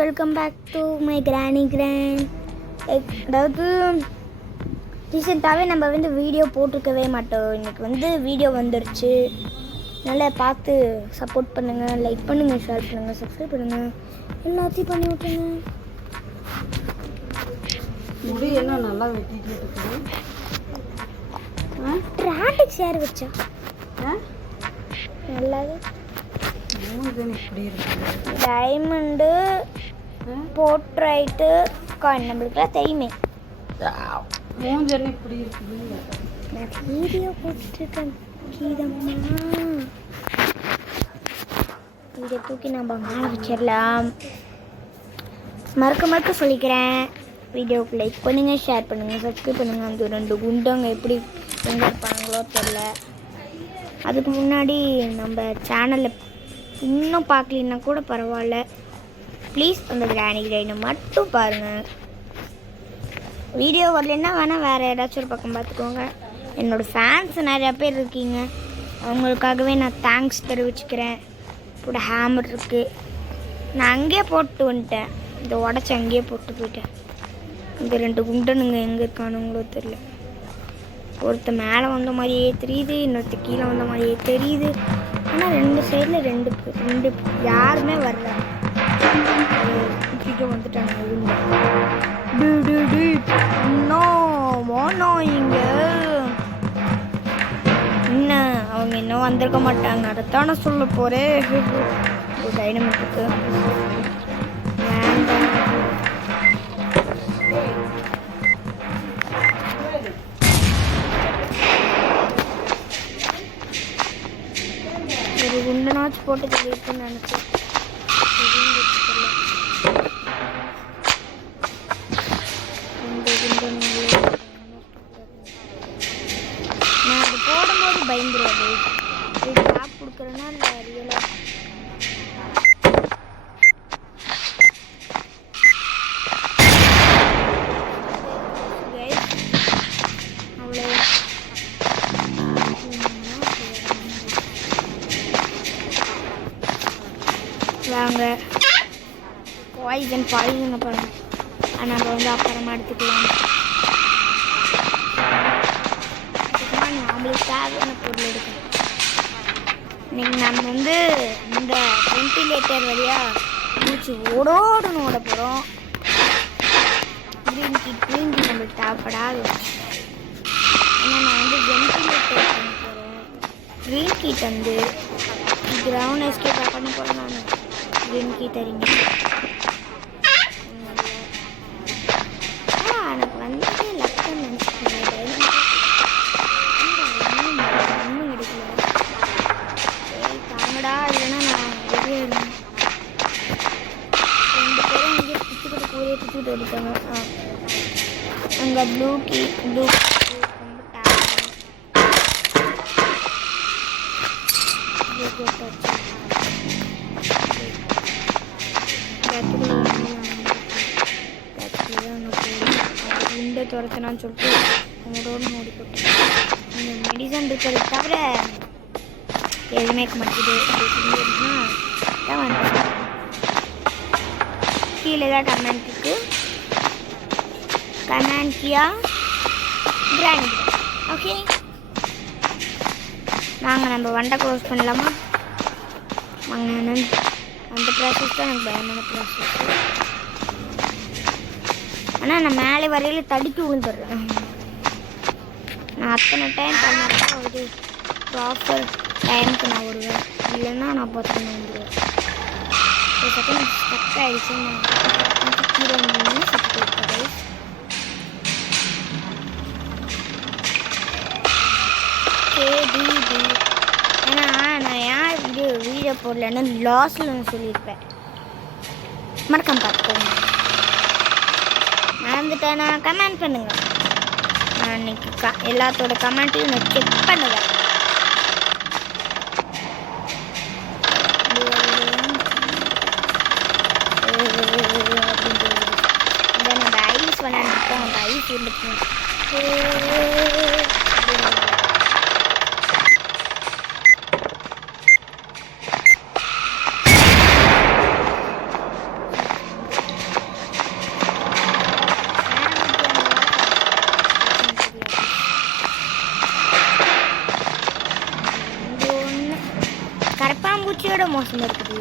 Welcome back to my grand அதாவது ரீசெண்டாகவே நம்ம வீடியோ போட்டிருக்கவே மாட்டோம். இன்றைக்கி வீடியோ வந்துருச்சு. நல்லா பார்த்து சப்போர்ட் பண்ணுங்கள், லைக் பண்ணுங்கள், ஷேர் பண்ணுங்கள், சப்ஸ்கிரைப் பண்ணுங்கள், எல்லாத்தையும் பண்ணி விட்டுருங்க. முடி என்ன நல்லா வெட்டிட்டு இருக்குது. டிராஃபிக் சேர் வச்சா நல்லாவே இப்படி இருக்குது. டைமண்டு போர்ட்ரைட்டு காயின் நம்மளுக்குலாம் தெரியுமே. மூஞ்சன்னு இப்படி இருக்குது. நான் வீடியோ போட்டுருக்கேன் கீதம்மா. இதை தூக்கி நம்ம மேலே வச்சிடலாம். மறக்க சொல்லிக்கிறேன், வீடியோவுக்கு லைக் பண்ணுங்கள், ஷேர் பண்ணுங்கள், சப்ஸ்கிரைப் பண்ணுங்கள். அந்த 2 குண்டங்க எப்படி எங்கே இருப்பாங்களோ தெரில. அதுக்கு முன்னாடி நம்ம சேனலில் இன்னும் பார்க்கலன்னா கூட பரவாயில்ல, ப்ளீஸ் அந்த கிராண்ட் மட்டும் பாருங்கள். வீடியோ வரலன்னா வேணால் வேறு ஏதாச்சும் ஒரு பக்கம் பார்த்துக்கோங்க. என்னோடய ஃபேன்ஸ் நிறையா பேர் இருக்கீங்க, அவங்களுக்காகவே நான் தேங்க்ஸ் தெரிவிச்சுக்கிறேன். கூட ஹேமர் இருக்குது, நான் அங்கேயே போட்டு வந்துட்டேன். இந்த உடச்சி அங்கேயே போட்டு போயிட்டேன். இந்த 2 குண்டனுங்க எங்கே இருக்கானுங்களோ தெரியல. ஒருத்த மேலே வந்த மாதிரியே தெரியுது, இன்னொருத்த கீழே வந்த மாதிரியே தெரியுது. ஆனால் 2 சைடில் ரெண்டு யாருமே வரல. இப்படிக்கோ வந்துட்டாங்க. இங்கே என்ன அவங்க இன்னும் வந்திருக்க மாட்டாங்க. அதைத்தானே சொல்ல போகிறேன். டைனமிக்கு வேண்டாம். ஒரு குண்டனாச்சும் போட்டு தெரியுதுன்னு நினச்சேன். நான் அது போடும்போது பயந்துருவாது. இது டாப் கொடுக்குறேன்னா இல்லை ரியலாக அவ்வளோ வாங்க. பாய்சன் அப்புறம் நம்ம அப்புறமா எடுத்துக்கலாம். நம்மளுக்கு தேவையான பொருள் எடுக்கணும். இன்னைக்கு நம்ம இந்த வென்டிலேட்டர் வழியாக மூச்சு ஓடோடுன்னு ஓட போகிறோம். க்ரீன் கீ நம்மளுக்கு தேவைப்படாது. ஏன்னா நான் வென்டிலேட்டர் பண்ண போகிறேன். க்ரீன் கீ தந்து கிரவுண்ட் எஸ்கேப் பண்ண போகிறேன். நான் க்ரீன் கீ தரீங்க. எனக்கு லக்கம் நினச்சிக்கிறேன். ஒன்றும் எடுக்கல. தாங்கடா, இல்லைன்னா நான் வெளியேறேன். 2 பேரும் இங்கே பிச்சுக்கிட்டு கூறிய பிச்சுக்கிட்டு எடுத்தாங்க. அங்கே ப்ளூ ரொம்ப குண்டை துரத்தினான்னு சொல்லிட்டு உங்களோட ஓடி போட்டேன். இந்த மெடிசன் இருக்கிறது தவிர எதுவுமே மாட்டேது. கீழே தான் கமெண்ட் இருக்கு. கமெண்ட்கியா கிராண்ட். ஓகே, வாங்க நம்ம வண்டை க்ளோஸ் பண்ணலாமா? வாங்க. அந்த ப்ராசஸ் தான் எனக்கு பயமான ப்ராசஸ். ஆனால் நான் மேலே வரையில் தடுக்கி விழுந்துடுறேன். நான் அத்தனை டைம் பண்ணால் ஒரு ப்ராப்பர் டைமுக்கு நான் வருவேன். இல்லைன்னா நான் பார்த்து வந்துடுவேன். ஒரு செகண்ட் ஸ்டக் ஆகிடுச்சு. நான் கீழே வந்து சத்து இருக்காது. கேடிடி. ஏன்னா நான் ஏன் வீடியோ போடலன்னு லாஸில் சொல்லியிருப்பேன். மறக்காம பார்த்துக்கோங்க. மறந்துட்டேன்னா கமெண்ட் பண்ணுங்கள். நான் இன்னைக்கு எல்லாத்தோட கமெண்ட்டையும் நான் செக் பண்ணுவேன். நம்ம ஐஸ் விளையாண்டுருக்கோம். அந்த ஐஸ் இருந்துச்சு. மோசமாக இருக்குது.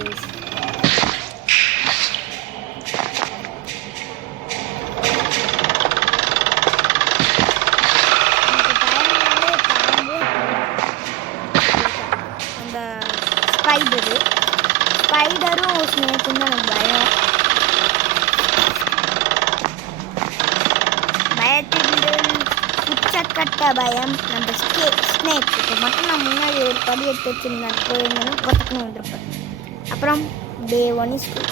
அந்த ஸ்பைடரும் ஸ்னேக்கும் தான் எனக்கு பயம். பயத்திலிருந்து உச்சக்கட்ட பயம் நம்ம ஸ்னேக். இப்போ மட்டும் நான் முன்னாடி ஒரு படி எடுத்து வச்சுருந்தேன், போயிருந்தேன்னா கொத்துக்குன்னு வந்திருப்பேன். அப்புறம் டே 1 is good.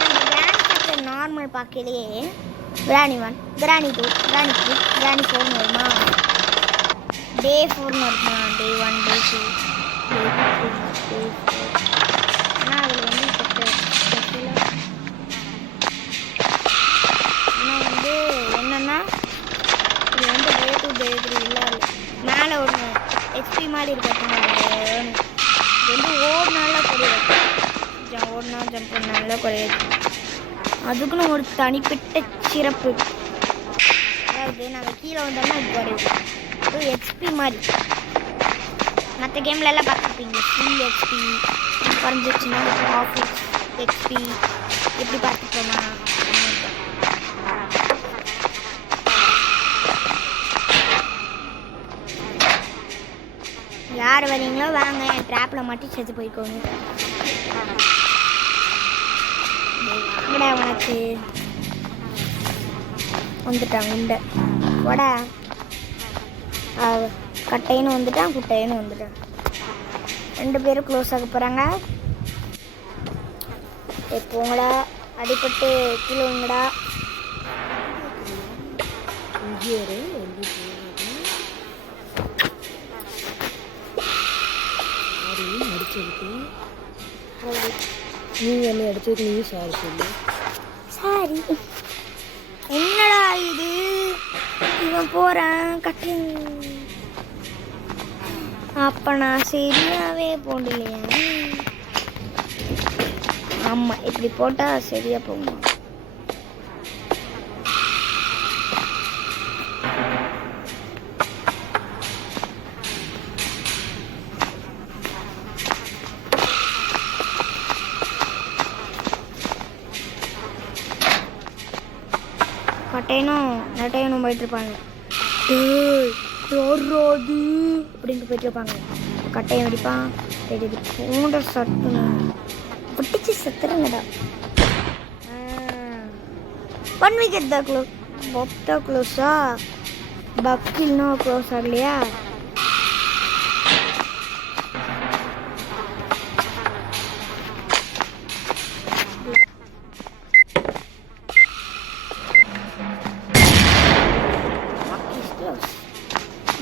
நம்ம கிராணி செக்ஷன் நார்மல் பார்க்கலையே கிராணி 1, கிராணி 2, கிராணி 3, கிராணி 4 வருமா, டே 4 வருமா, டே 1, டே 2, டே 3, டே 4. ஆனால் அதில் வந்து ஆனால் வந்து என்னென்னா இது வந்து டே 2, டே 3 இல்லை, மேலே ஒன்று ஹெச்பி மாதிரி இருக்கிறதுனால இது வந்து ஓடினால குறையாது, ஓடினா ஜம்ப் பண்ணால குறையாது. அதுக்குன்னு ஒரு தனிப்பட்ட சிறப்பு. அதாவது நாங்கள் கீழே வந்தோம்னா அது குறையுது. அது ஹெச்பி மாதிரி. மற்ற கேம்லலாம் பார்த்துருப்பீங்க, ஃபுல் ஹெச்பி குறைஞ்சிச்சுன்னா ஆஃப் ஹெச்பி எப்படி பார்த்துப்போமா. யார் வரீங்களோ வாங்க, என் ட்ராப்பில் மட்டும் சேர்த்து போய்க்கோங்க. வாங்கடா, உனக்கு வந்துட்டான் உண்டை வடா. கட்டைன்னு வந்துட்டான், குட்டைன்னு வந்துட்டான். 2 பேரும் க்ளோஸ் ஆக போகிறாங்க. போங்கடா, அடிப்பட்டு கீழே விழுங்கடா. நீ என்னை அடிச்சதுக்கு நீ சாரி சொல்லு. சாரி. என்னடா இது, இவன் போகிறான் கட்டு. அப்போ நான் சரியாகவே போடலையா? ஆமாம், இப்படி போட்டால் சரியாக போகுமா? கட்டையனும் நட்டையனும் போயிட்டுருப்பாங்க. ரோது அப்படின்ட்டு போயிட்டுருப்பாங்க. கட்டையை வெடிப்பான், தெரியுது பூண்ட சட்டுன்னு பிடிச்சி செத்துருங்கடா. 1 விக்கெட் தான் க்ளோஸ். மொத்த க்ளோஸா? பக் இன்னும் க்ளோஸ் ஆகலையா?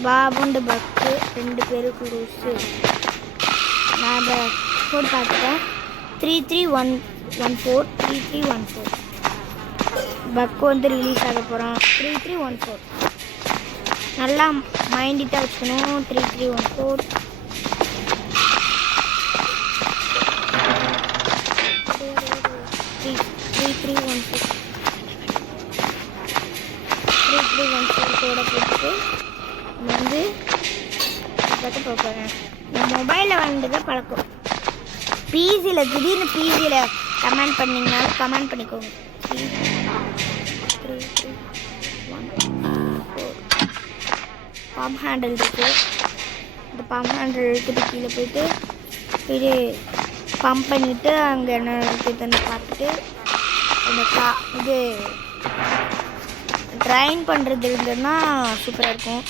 பாபுண்டு பக்கு 2 பேரும் க்ளோஸு. நான் கோட் பார்த்துட்டேன். 3314 3314. பக்கு வந்து ரிலீஸ் ஆக போகிறான். 3314 நல்லா மைண்டிட்டாக வச்சுக்கணும். 3314 3314 3314 கூட போட்டுட்டு வந்து பார்த்து போகிறேன். நான் மொபைலில் வந்துட்டு தான் பழக்கம். பிசியில் திடீர்னு பிசியில் கமெண்ட் பண்ணிங்கனாலும் கமெண்ட் பண்ணிக்கோங்க. 3314 பம்ப் ஹேண்டில் இருக்குது. இந்த பம்ப் ஹேண்டில் எடுத்துகிட்டு கீழே போயிட்டு இது பம்ப் பண்ணிவிட்டு அங்கே என்ன இருக்குதுன்னு பார்த்துட்டு அந்த இது ட்ரைன் பண்ணுறது இருந்ததுன்னா சூப்பராக இருக்கும்.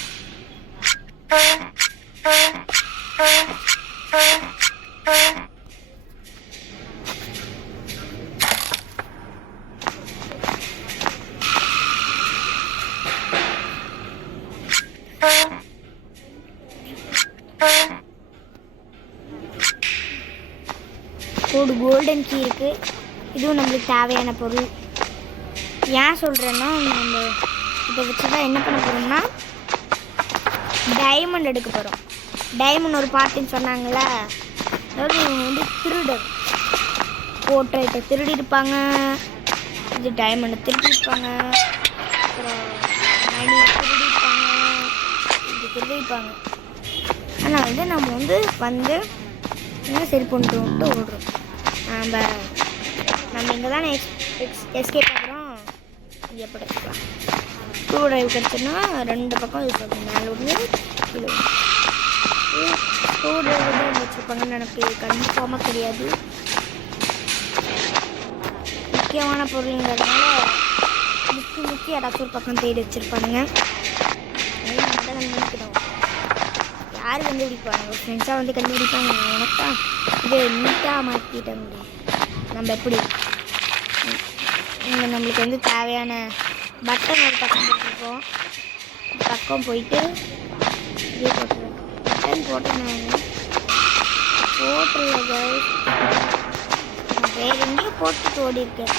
ஒரு கோல்டன் கீ இருக்குது. இதுவும் நம்மளுக்கு தேவையான பொருள். ஏன் சொல்கிறேன்னா, நம்ம இதை வச்சு தான் என்ன பண்ண போகிறோம்னா டைமண்ட் எடுக்க போகிறோம். டைமண்ட் ஒரு பார்ட்டின்னு சொன்னாங்களே, அதாவது இவங்க வந்து திருடர். போர்ட்ரேட்டை திருடிருப்பாங்க, இது டைமண்டை திருடிருப்பாங்க, அப்புறம் மணி திருடிருப்பாங்க, இது திருடிருப்பாங்க. ஆனால் வந்து நம்ம வந்து சரி பண்ணிட்டு ஓடுறோம். நம்ம இங்கே தானே எஸ்கேப் ஆகிறோம். இங்கே எப்படி எடுத்துக்கலாம். ஸ்க்ரூ டிரைவ் கிடச்சுன்னா 2 பக்கம் யூஸ் ஆகும். மேலே ஒன்று கீழே ஸ்க்ரூ டிரைவர் தான் வச்சுருப்பாங்கன்னு எனக்கு கன்ஃபார்மாக தெரியாது. முக்கியமான பொருளுங்கிறதுனால முக்கிய ஏதாச்சும் ஒரு பக்கம் தேடி வச்சுருப்பானுங்க. கண்டுபிடிக்கணும். யார் கண்டுபிடிப்பாங்க? ஃப்ரெண்ட்ஸாக வந்து கண்டுபிடிப்பாங்க. எனக்கா இது நீட்டாக மாற்றிட்டேன். நம்ம எப்படி இங்கே நம்மளுக்கு வந்து தேவையான பட்டன் ஒரு பக்கம் போட்டிருக்கோம். பக்கம் போயிட்டு இதே போட்டுருவேன். பட்டன் போட்டேன் நான் வேறு எங்கேயும் போட்டுட்டு ஓடி இருக்கேன்.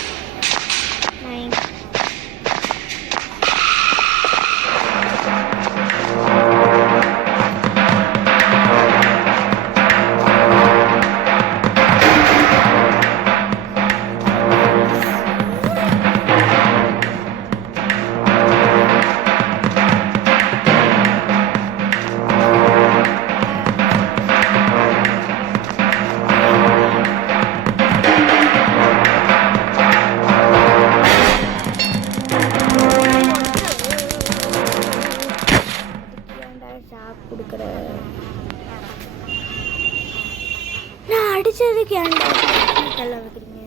நான் அடிச்சதுக்கு ஏன்டா வைக்கிறீங்க?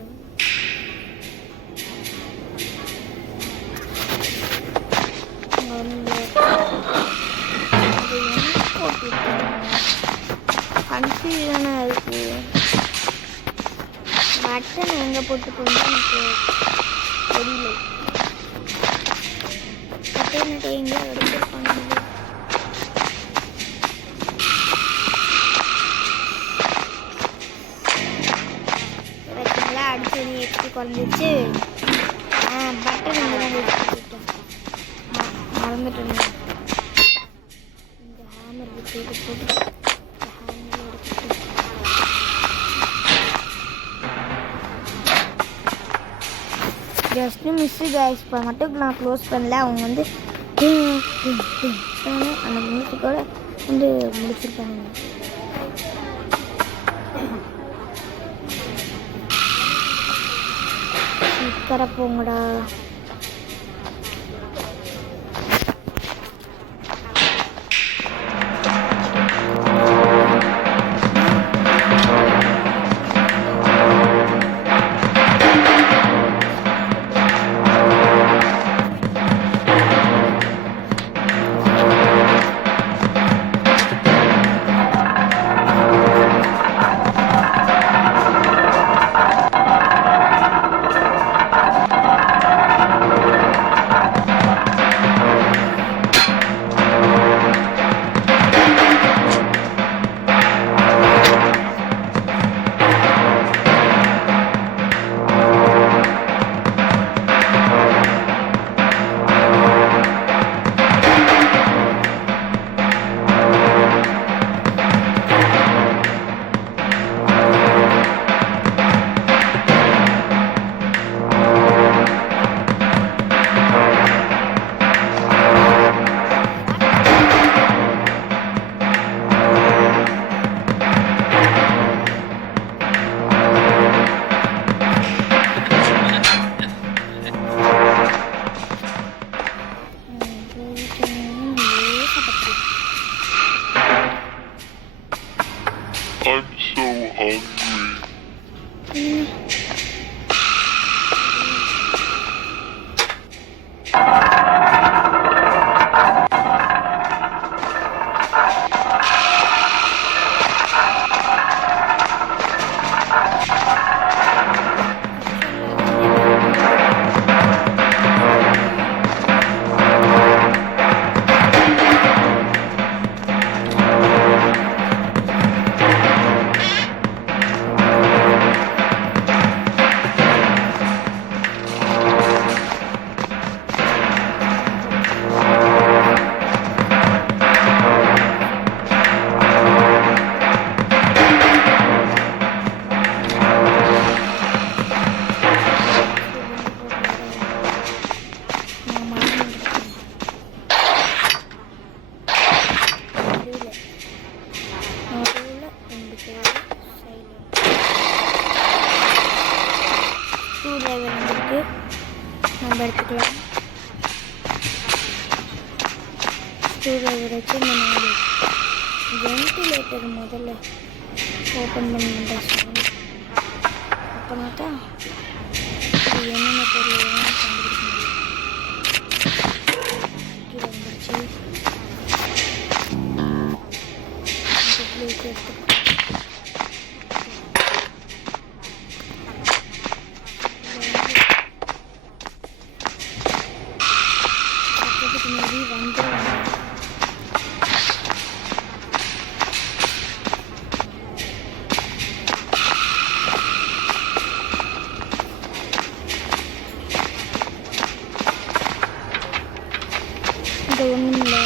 கன்ஃபியூஷனாக இருக்கு. பட்டன் எங்கே போட்டு கொண்டு எனக்கு தெரியல. பட்டன் எங்கே எடுத்துருப்பாங்க? அடிச்சு எப்படி குறைஞ்சிச்சு. பட்டன் வச்சுட்டேன், மறந்துட்டேன். இந்த ஹேமர் போட்டு ஜஸ்ட் மிஸ்ஸு கைஸ். இப்போ மட்டும் நான் க்ளோஸ் பண்ணல. அவங்க வந்து அந்த மியூசிக்கோட வந்து முடிச்சிருப்பாங்க. போங்கடா. எடுத்துக்கலாம். ஸ்க்ரூட்ரைவர் வச்சு இந்த மாதிரி வென்டிலேட்டர் முதல்ல ஓப்பன் பண்ண சொல்லணும். அப்போனாக்கா இது என்னென்ன பொருள் வேணும் கண்டுபிடிக்க முடியும். கீழே வந்துருச்சு. எடுத்துக்கிட்டு இது ஒன்றும் இல்லை.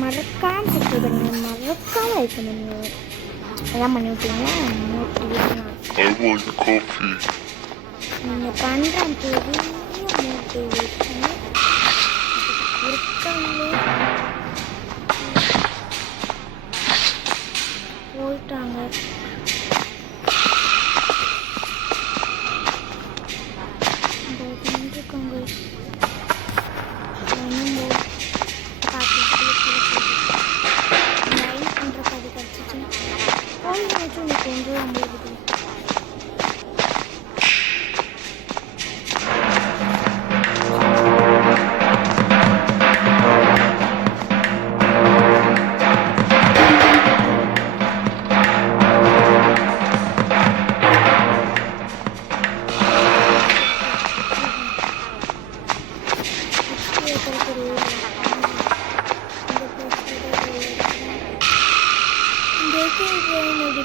மறக்காமல் சப்ஸ்கிரைப் பண்ணுங்க, மறக்காமல் லைக் பண்ணுங்க. எல்லாம் பண்ணி விட்டீங்கன்னா மோட்டிவேஷன் நீங்கள் பண்ணுற பெரிய மோட்டிவேஷன் இருக்காங்களே போயிட்டாங்க. இருக்காங்க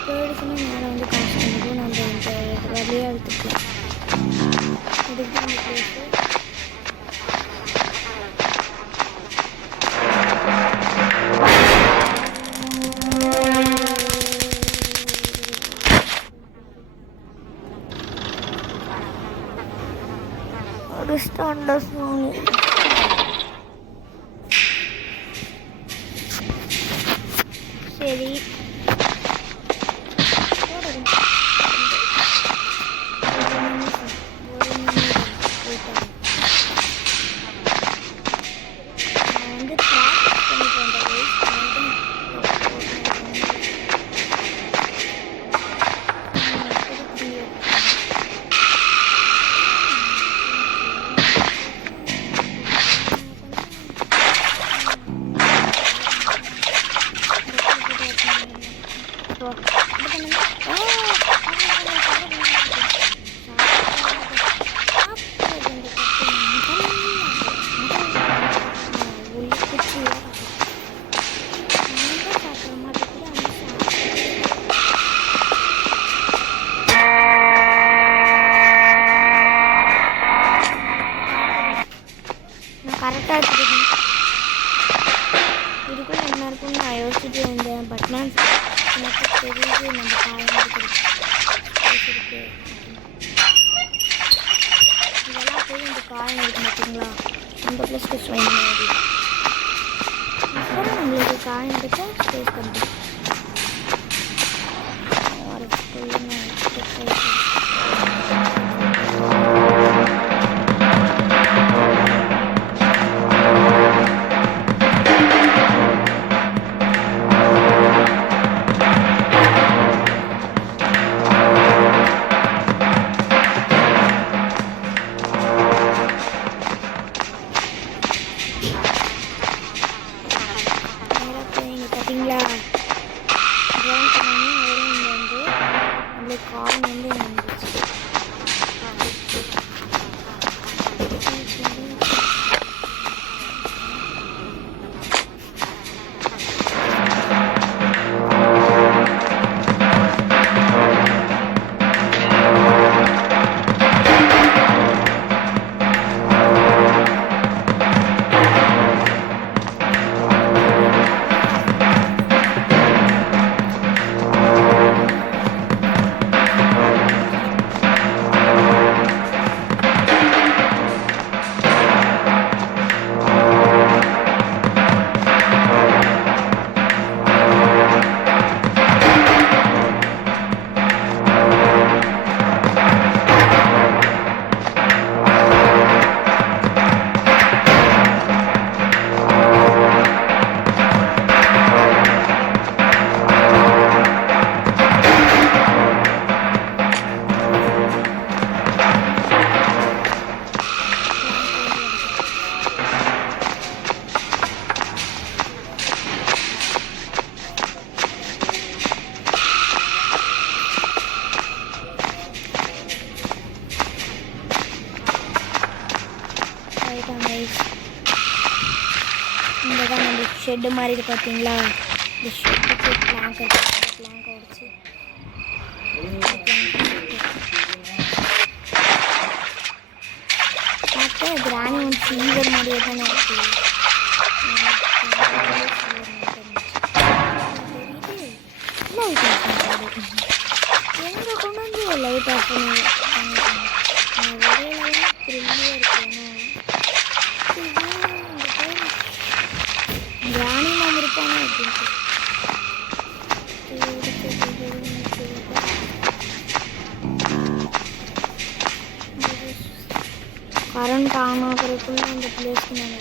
போயிடுச்சுன்னா மேலே வந்து காசு பண்ணிட்டு நம்ம இந்த வழியாக எடுத்துக்கலாம். இதுக்கு தான் இந்த பிளேஸு. ஒரு ஸ்டாண்டா சாமி. சரி கரெக்டாக எடுத்துக்கிட்டேன். இதுக்குள்ள என்ன இருக்குன்னு நான் யோசிச்சுட்டு இருந்தேன். பட்மேன் எனக்கு தெரியுது நம்ம காயம் இருக்கு. இதெல்லாம் போய் இந்த காயம் இருக்கு பார்த்தீங்களா, அந்த ப்ளஸ் ஸ்பேஸ் வாங்க முடியும். அப்புறம் நம்மளுக்கு காயம் எடுத்து ஸ்பேஸ் பண்ணுறோம். பார்த்தீங்களா, ட்ராயிங் பண்ணி வந்து நம்மளுக்கு காயின் வந்து வந்துச்சு. நம்மளுக்கு ஷெட்டு மாதிரி இது பார்த்தீங்களா, இந்த ஷெட்டுக்கு பிளாங்க் உடச்சி பார்த்தா கிராணி ஒன்று சீவர் மாதிரியே தானே இருக்குது. எங்கே கொண்டு வந்து லைட் ஆஃப் பண்ணி வெளியிலலாம் த்ரில்லியாக இருக்கணும். கிராணி மாம் இருப்பானே அப்படின்ட்டு கரண்ட் ஆன் ஆகிறதுக்குள்ள அந்த பிளேஸ்க்கு நான்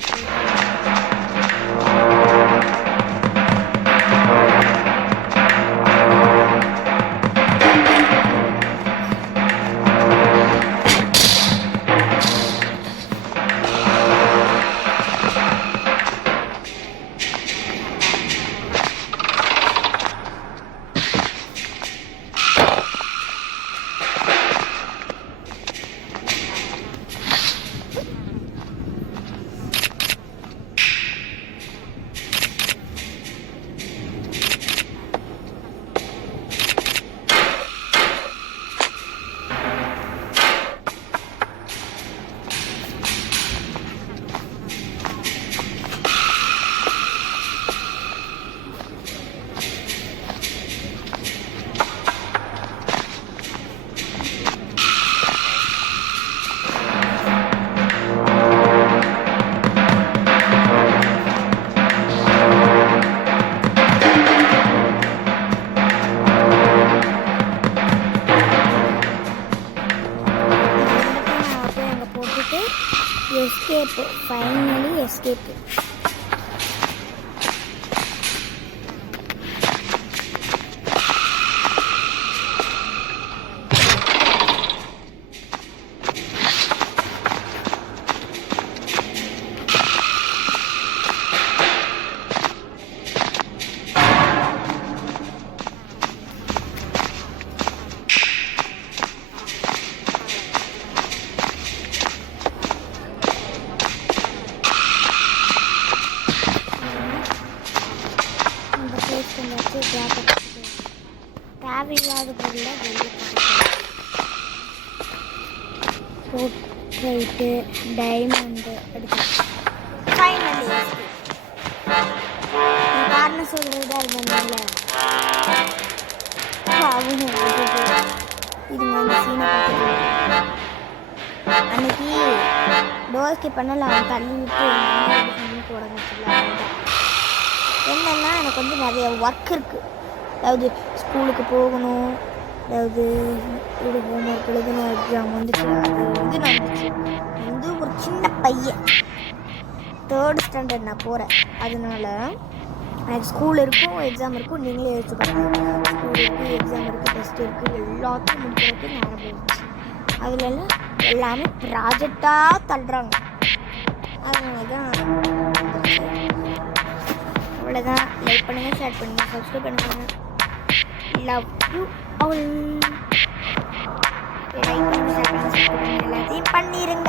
எஸ்கேப்பு, ஃபைனலி எஸ்கேப்பு. தேவையில்லாத பொருளை வெளியே போட்டு டைமண்டு எடுத்து ஃபைனலி காரணம் சொல்கிறது அதுனால அவங்க இது வந்து சீனை பார்த்துட்டு அன்னைக்கு டோர்ஸ்கே பண்ணல அவன் தள்ளி விட்டு போட வச்சுக்கலாம். என்னென்னா எனக்கு வந்து நிறைய ஒர்க் இருக்குது. அதாவது ஸ்கூலுக்கு போகணும், அதாவது இது ஹோம்ஒர்க் எழுதணும், எக்ஸாம் வந்துச்சு, இது நடந்துச்சு. வந்து ஒரு சின்ன பையன் 3rd ஸ்டாண்டர்ட் நான் போகிறேன். அதனால எனக்கு ஸ்கூல் இருக்கும், எக்ஸாம் இருக்கும். நீங்களே யோசிச்சு பாருங்க, ஸ்கூல் இருக்குது, எக்ஸாம் இருக்குது, டெஸ்ட் இருக்குது, எல்லாத்தையும் முடிக்கிறதுக்கு நேரம் போயிடுச்சு. அதுலலாம் எல்லாமே ப்ராஜெக்டாக தள்ளுறாங்க. அதனால தான் அவ்வளோதான். லைக் பண்ணுங்கள், ஷேர் பண்ணுங்கள், சப்ஸ்கிரைப் பண்ணுங்கள். Love you all. லைக் பண்ணுங்கள், ஷேர் பண்ணுங்கள், எல்லாத்தையும் பண்ணிடுங்க.